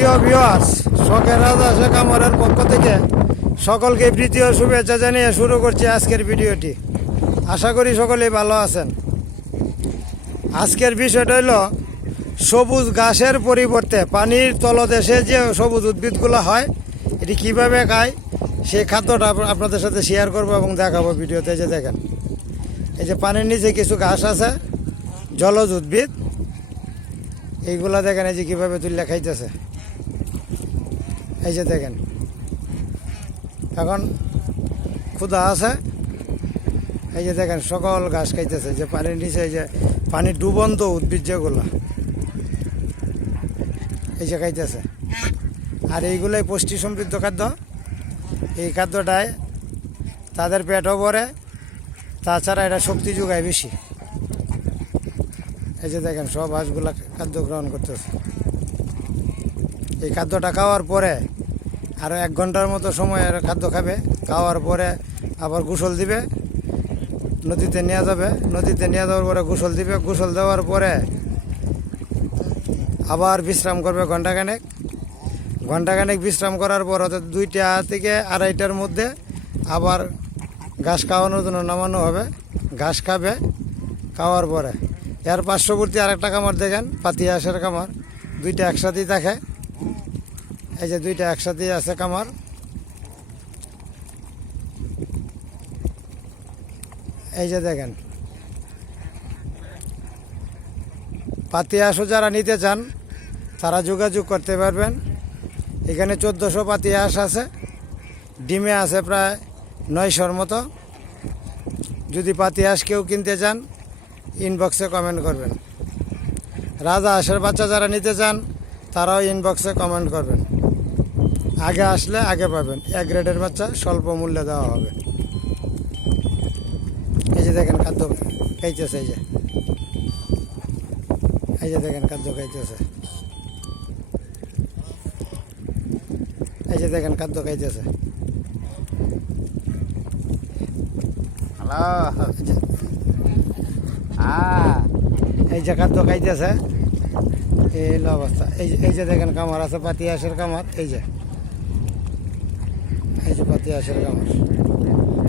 প্রিয় ভিউয়ার্স, শখের রাজা শেখ আমরের পক্ষ থেকে সকলকে প্রীতি ও শুভেচ্ছা জানিয়ে শুরু করছি আজকের ভিডিওটি। আশা করি সকলেই ভালো আছেন। আজকের বিষয়টা হলো সবুজ ঘাসের পরিবর্তে পানির তলদেশে যে সবুজ উদ্ভিদগুলো হয় এটি কীভাবে খায় সেই খাদ্যটা আপনাদের সাথে শেয়ার করবো এবং দেখাবো ভিডিওতে। যে দেখেন, এই যে পানির নিচে কিছু ঘাস আছে, জলজ উদ্ভিদ, এইগুলা দেখেন এই যে কীভাবে তুললে খাইতেছে। এই যে দেখেন, এখন ক্ষুধা আছে, এই যে দেখেন সকল ঘাস খাইতেছে। যে পানির নিচে এই যে পানির ডুবন্ত উদ্ভিদ যেগুলো, এই যে খাইতেছে। আর এইগুলোই পুষ্টি সমৃদ্ধ খাদ্য। এই খাদ্যটায় তাদের পেটও ভরে, তাছাড়া এটা শক্তি যোগায় বেশি। এই যে দেখেন সব হাঁসগুলা খাদ্য গ্রহণ করতেছে। এই খাদ্যটা খাওয়ার পরে আরও 1 ঘন্টার মতো সময় আর খাদ্য খাবে। খাওয়ার পরে আবার গোসল দিবে, নদীতে নিয়ে যাবে। নদীতে নিয়ে যাওয়ার পরে গোসল দিবে। গোসল দেওয়ার পরে আবার বিশ্রাম করবে ঘন্টাখানেক বিশ্রাম করার পর অর্থাৎ 2টা থেকে 2:30টার মধ্যে আবার ঘাস খাওয়ানোর জন্য নামানো হবে। ঘাস খাবে। খাওয়ার পরে এর পার্শ্ববর্তী আরেকটা খামার দেখেন, পাতি হাঁসের খামার। 2টা একসাথেই থাকে। এই যে 2টা একসাথেই আছে খামার। এই যে দেখেন, পাতি হাঁসও যারা নিতে চান তারা যোগাযোগ করতে পারবেন। এখানে 1400 পাতি হাঁস আছে। ডিমে আছে প্রায় 900-র মতো। যদি পাতি হাঁস কেউ কিনতে চান ইনবক্সে কমেন্ট করবেন। রাজা হাঁসের বাচ্চা যারা নিতে চান তারাও ইনবক্সে কমেন্ট করবেন। আগে আসলে আগে পাবেন। A গ্রেডের বাচ্চা স্বল্প মূল্যে দেওয়া হবে। এই যে দেখেন খাদ্য খাইতেছে। এই যে দেখেন খাদ্য খাইতেছে। এই যে দেখেন খাদ্য খাইতেছে। এই যে খাদ্য খাইতেছে। এই হলো অবস্থা। এই যে দেখেন খামার আছে, পাতি হাঁসের খামার। এই যে পাতি হাঁসের খামার।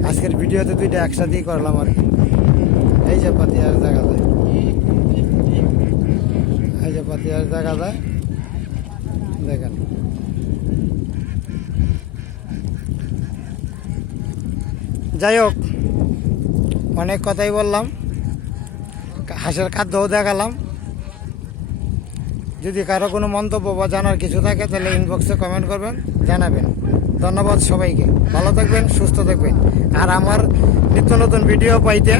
আজকের ভিডিওতে 2টা একসাথেই করলাম আর কি। এই যে পাতি হাঁস দেখা যায়। এই যে পাতি হাঁস দেখা যায়, দেখেন। যাই হোক, অনেক কথাই বললাম, হাঁসের খাদ্যও দেখালাম। যদি কারো কোনো মন্তব্য বা জানার কিছু থাকে তাহলে ইনবক্সে কমেন্ট করবেন, জানাবেন। ধন্যবাদ সবাইকে। ভালো থাকবেন, সুস্থ থাকবেন। আর আমার নিত্য নতুন ভিডিও পাইতে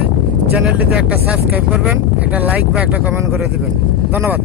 চ্যানেলটিতে একটা সাবস্ক্রাইব করবেন, একটা লাইক বা একটা কমেন্ট করে দেবেন। ধন্যবাদ।